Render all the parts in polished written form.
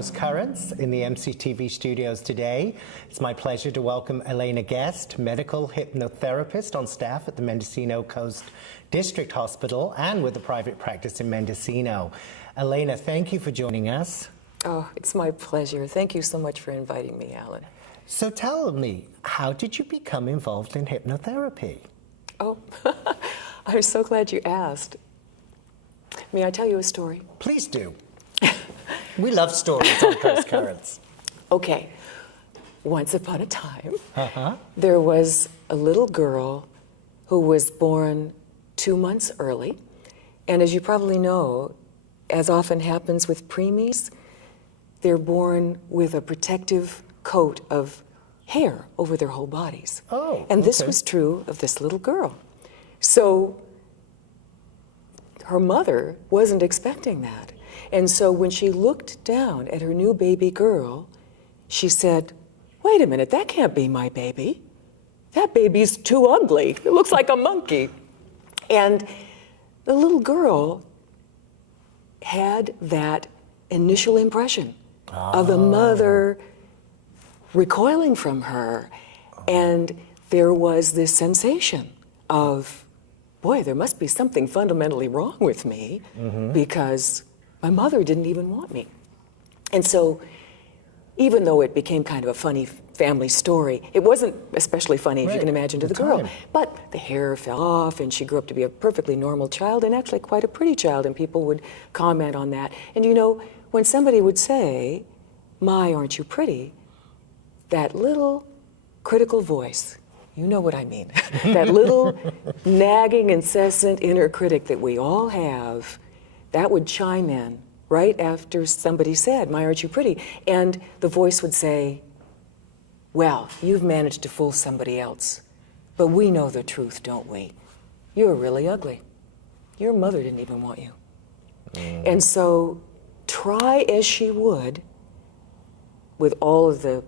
Coast Currents in the MCTV studios today. It's my pleasure to welcome Alena Guest, medical hypnotherapist on staff at the Mendocino Coast District Hospital and with a private practice in Mendocino. Alena, thank you for joining us. Oh, it's my pleasure. Thank you so much for inviting me, Alan. So tell me, how did you become involved in hypnotherapy? Oh, I'm so glad you asked. May I tell you a story? Please do. We love stories on Coast Currents. Okay. Once upon a time, there was a little girl who was born 2 months early. And as you probably know, as often happens with preemies, they're born with a protective coat of hair over their whole bodies. Oh, and this was true of this little girl. So her mother wasn't expecting that. And so when she looked down at her new baby girl, she said, "Wait a minute, that can't be my baby. That baby's too ugly. It looks like a monkey." And the little girl had that initial impression of a mother recoiling from her. And there was this sensation of, boy, there must be something fundamentally wrong with me because my mother didn't even want me. And so even though it became kind of a funny family story, it wasn't especially funny, if you can imagine, to the girl. But the hair fell off, and she grew up to be a perfectly normal child, and actually quite a pretty child, and people would comment on that. And you know, when somebody would say, "My, aren't you pretty?" that little critical voice, you know what I mean, that little nagging, incessant inner critic that we all have, that would chime in right after somebody said, "My, aren't you pretty?" And the voice would say, "Well, you've managed to fool somebody else, but we know the truth, don't we? You're really ugly. Your mother didn't even want you." And so try as she would with all of the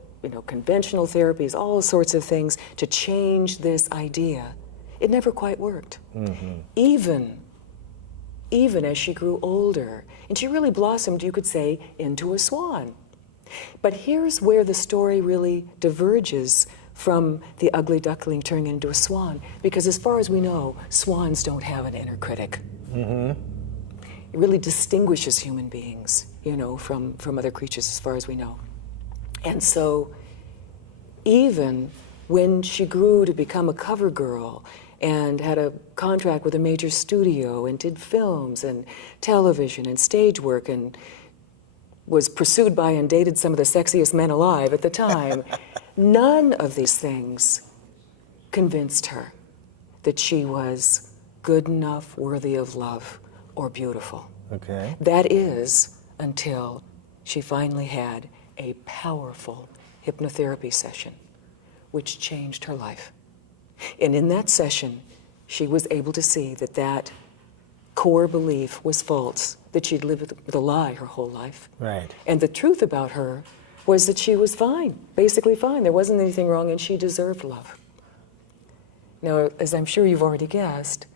conventional therapies, all sorts of things to change this idea, it never quite worked. Even as she grew older, and she really blossomed, you could say, into a swan. But here's where the story really diverges from the ugly duckling turning into a swan, because as far as we know, swans don't have an inner critic. It really distinguishes human beings, from other creatures as far as we know. And so even when she grew to become a cover girl and had a contract with a major studio and did films and television and stage work and was pursued by and dated some of the sexiest men alive at the time, none of these things convinced her that she was good enough, worthy of love, or beautiful. Okay. That is until she finally had a powerful hypnotherapy session, which changed her life. And in that session, she was able to see that that core belief was false, that she'd lived with a lie her whole life. Right. And the truth about her was that she was fine, basically fine. There wasn't anything wrong, and she deserved love. Now, as I'm sure you've already guessed,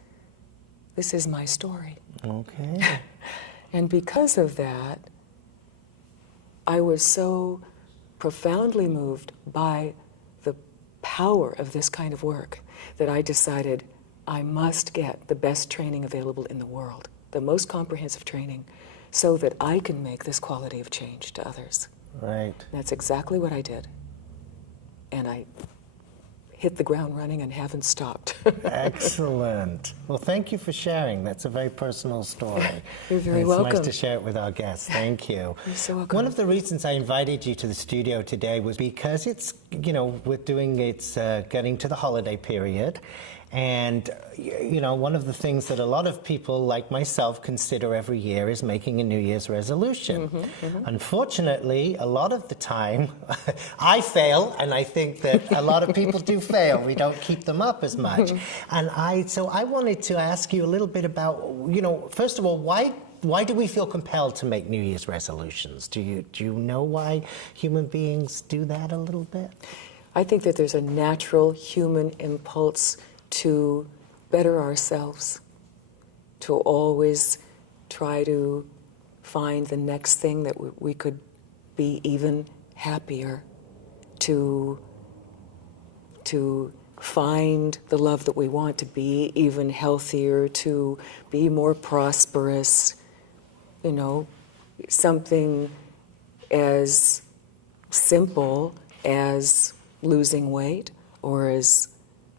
this is my story. Okay. And because of that, I was so profoundly moved by the power of this kind of work that I decided I must get the best training available in the world, the most comprehensive training, so that I can make this quality of change to others. Right. That's exactly what I did. And I hit the ground running and haven't stopped. Excellent. Well, thank you for sharing. That's a very personal story. You're very welcome. It's nice welcome. to share it with our guests. Thank you. You're so welcome. One of the reasons I invited you to the studio today was because it's, getting to the holiday period. And, one of the things that a lot of people like myself consider every year is making a New Year's resolution. Unfortunately, a lot of the time, I fail, and I think that a lot of people do fail. We don't keep them up as much. And so I wanted to ask you a little bit about, first of all, why do we feel compelled to make New Year's resolutions? Do you know why human beings do that a little bit? I think that there's a natural human impulse to better ourselves, to always try to find the next thing that we could be even happier, to find the love that we want, to be even healthier, to be more prosperous, you know, something as simple as losing weight, or as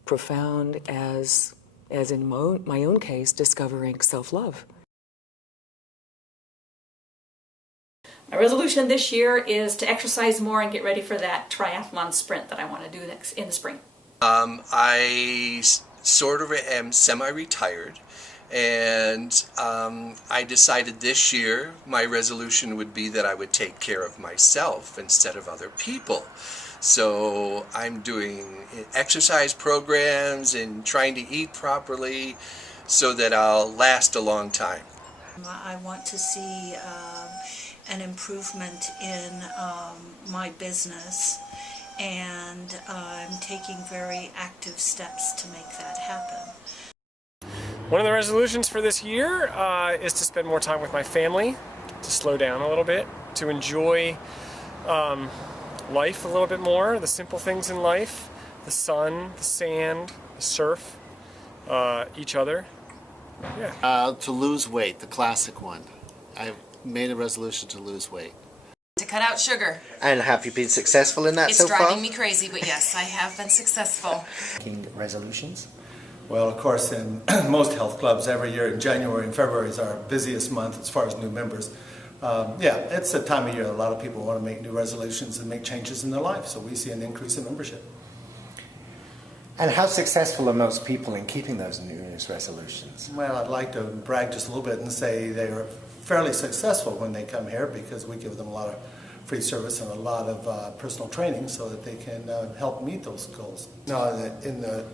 profound as in my own case, discovering self-love. My resolution this year is to exercise more and get ready for that triathlon sprint that I want to do next in the spring. I sort of am semi-retired, and I decided this year my resolution would be that I would take care of myself instead of other people. So I'm doing exercise programs and trying to eat properly so that I'll last a long time. I want to see an improvement in my business, and I'm taking very active steps to make that happen. One of the resolutions for this year is to spend more time with my family, to slow down a little bit, to enjoy life a little bit more, the simple things in life, the sun, the sand, the surf, each other. Yeah. To lose weight, the classic one. I made a resolution to lose weight. To cut out sugar. And have you been successful in that so far? It's driving me crazy, but yes, I have been successful. Resolutions? Well, of course, in most health clubs, every year in January and February is our busiest month as far as new members. Yeah, it's a time of year a lot of people want to make new resolutions and make changes in their life, so we see an increase in membership. And how successful are most people in keeping those New Year's resolutions? Well, I'd like to brag just a little bit and say they are fairly successful when they come here, because we give them a lot of free service and a lot of personal training so that they can help meet those goals. Now, in the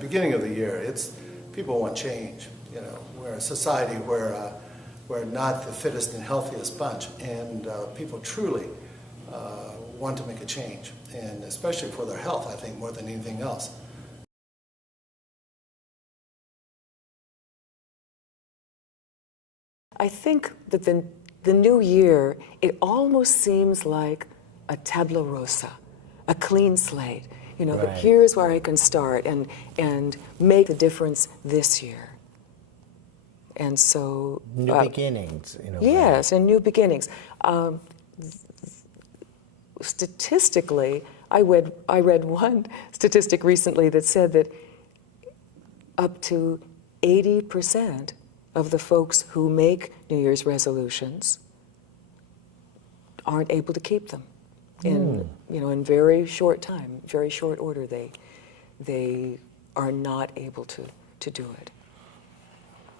beginning of the year, it's people want change. You know, we're a society where we're not the fittest and healthiest bunch, and people truly want to make a change, and especially for their health, I think, more than anything else. I think that the new year, it almost seems like a tabula rasa, a clean slate. You know, Right. But here's where I can start and make the difference this year. And so New beginnings, in a way. yes, and new beginnings. Statistically, I read one statistic recently that said that up to 80% of the folks who make New Year's resolutions aren't able to keep them in very short time, very short order. They are not able to do it.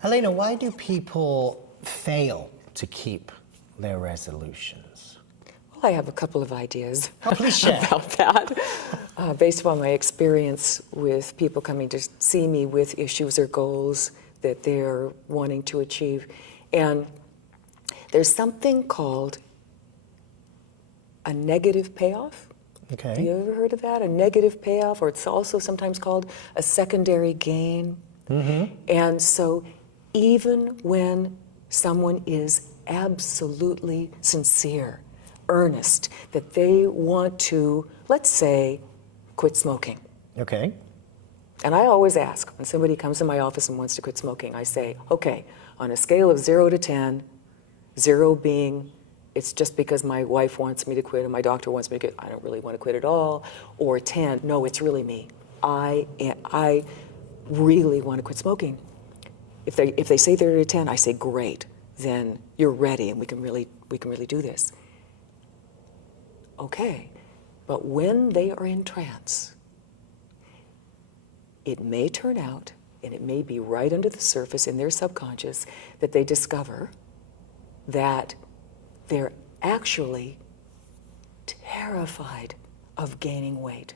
Alena, why do people fail to keep their resolutions? Well, I have a couple of ideas Please share. about that, based upon my experience with people coming to see me with issues or goals that they're wanting to achieve. And there's something called a negative payoff. Okay. Have you ever heard of that? A negative payoff, or it's also sometimes called a secondary gain. Mm-hmm. And so even when someone is absolutely sincere, earnest, that they want to, let's say, quit smoking. Okay. And I always ask, when somebody comes in my office and wants to quit smoking, I say, okay, on a scale of 0 to 10, 0 being it's just because my wife wants me to quit and my doctor wants me to quit, I don't really want to quit at all, or 10, no, it's really me. I really want to quit smoking. If they say they're at 10, I say, great, then you're ready and we can really do this. Okay, but when they are in trance, it may turn out, and it may be right under the surface in their subconscious, that they discover that they're actually terrified of gaining weight.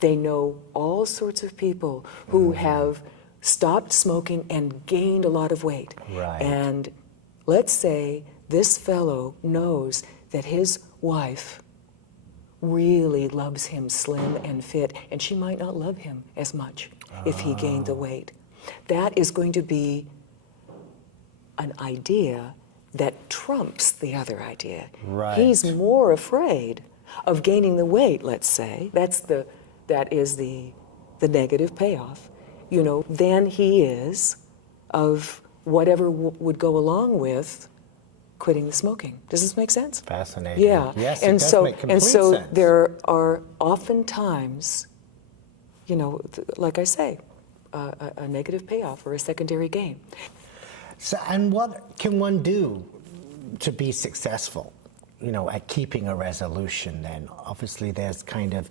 They know all sorts of people who have stopped smoking and gained a lot of weight. Right. And let's say this fellow knows that his wife really loves him slim and fit, and she might not love him as much if he gained the weight. That is going to be an idea that trumps the other idea. Right. He's more afraid of gaining the weight, let's say, that is the negative payoff, you know, than he is of whatever would go along with quitting the smoking. Does this make sense? Fascinating. Yeah. Yes, and it does so make complete and so sense. there are oftentimes, you know, like I say, a negative payoff or a secondary gain. So, and what can one do to be successful, you know, at keeping a resolution then? Obviously there's kind of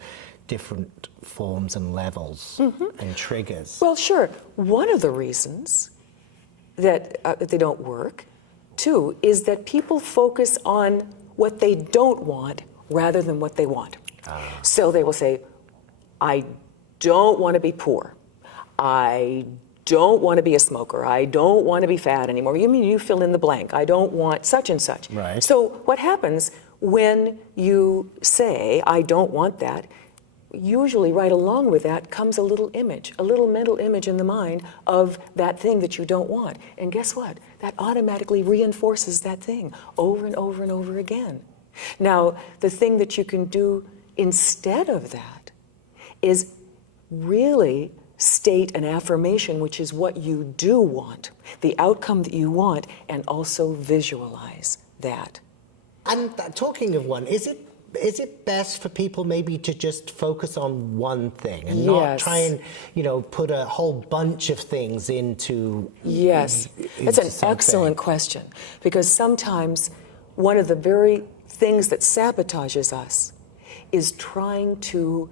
different forms and levels and triggers. Well, sure. One of the reasons that they don't work, too, is that people focus on what they don't want rather than what they want. So they will say, I don't want to be poor. I don't want to be a smoker. I don't want to be fat anymore. You mean you fill in the blank. I don't want such and such. Right. So what happens when you say, I don't want that, usually right along with that comes a little image, a little mental image in the mind of that thing that you don't want. And guess what? That automatically reinforces that thing over and over and over again. Now, the thing that you can do instead of that is really state an affirmation, which is what you do want, the outcome that you want, and also visualize that. And talking of one, is it best for people maybe to just focus on one thing and not try and, you know, put a whole bunch of things into Yes, that's an excellent question, because sometimes one of the very things that sabotages us is trying to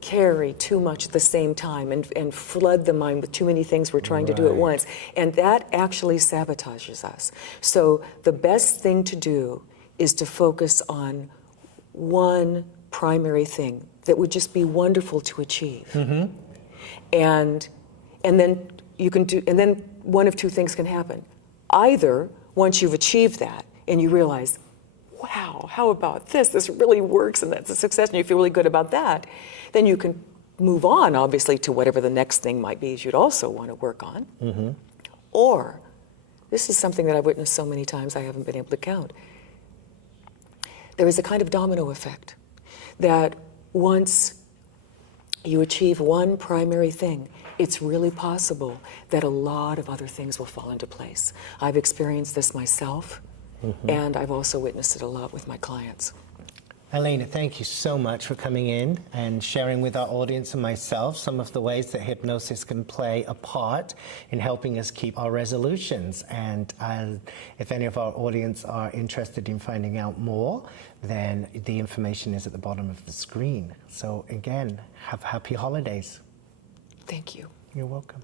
carry too much at the same time and flood the mind with too many things we're trying to do at once. And that actually sabotages us. So the best thing to do is to focus on one primary thing that would just be wonderful to achieve. And then you can do, and then one of two things can happen. Either once you've achieved that and you realize, wow, how about this? This really works and that's a success and you feel really good about that. Then you can move on, obviously, to whatever the next thing might be you'd also want to work on. Or, this is something that I've witnessed so many times I haven't been able to count. There is a kind of domino effect that once you achieve one primary thing, it's really possible that a lot of other things will fall into place. I've experienced this myself, and I've also witnessed it a lot with my clients. Alena, thank you so much for coming in and sharing with our audience and myself some of the ways that hypnosis can play a part in helping us keep our resolutions. And if any of our audience are interested in finding out more, then the information is at the bottom of the screen. So again, have happy holidays. Thank you. You're welcome.